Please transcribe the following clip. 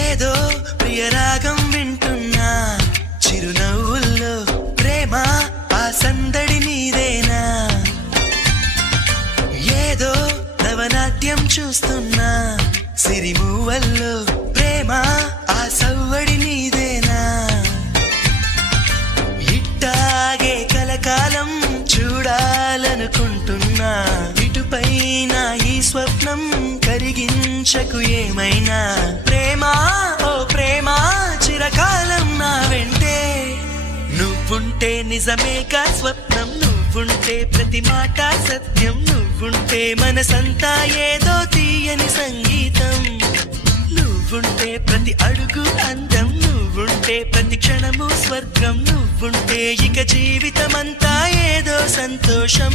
ఏదో ప్రియరాగం వింటున్నా చిరునవ్వుల్లో ప్రేమ ఆ సందడి నీదేనా ఏదో నవనాట్యం చూస్తున్నా సిరిమూవల్లో ప్రేమ ఆ సవ్వడి నీదేనా ఇట్టాగే కలకాలం చూడాలనుకుంటున్నా ఇటుపైన ఈ స్వప్నం కరిగించకు ఏమైనా ప్రేమ ఓ ప్రేమ చిరకాలం నా వెంటే నువ్వుంటే నిజమేగా స్వప్నం నువ్వుంటే ప్రతి మాట సత్యం నువ్వుంటే మనసంతా ఏదో తీయని సంగీతం నువ్వుంటే ప్రతి అడుగు అందం నువ్వుంటే ప్రతి క్షణము స్వర్గం నువ్వుంటే ఇక జీవితమంతా ఏదో సంతోషం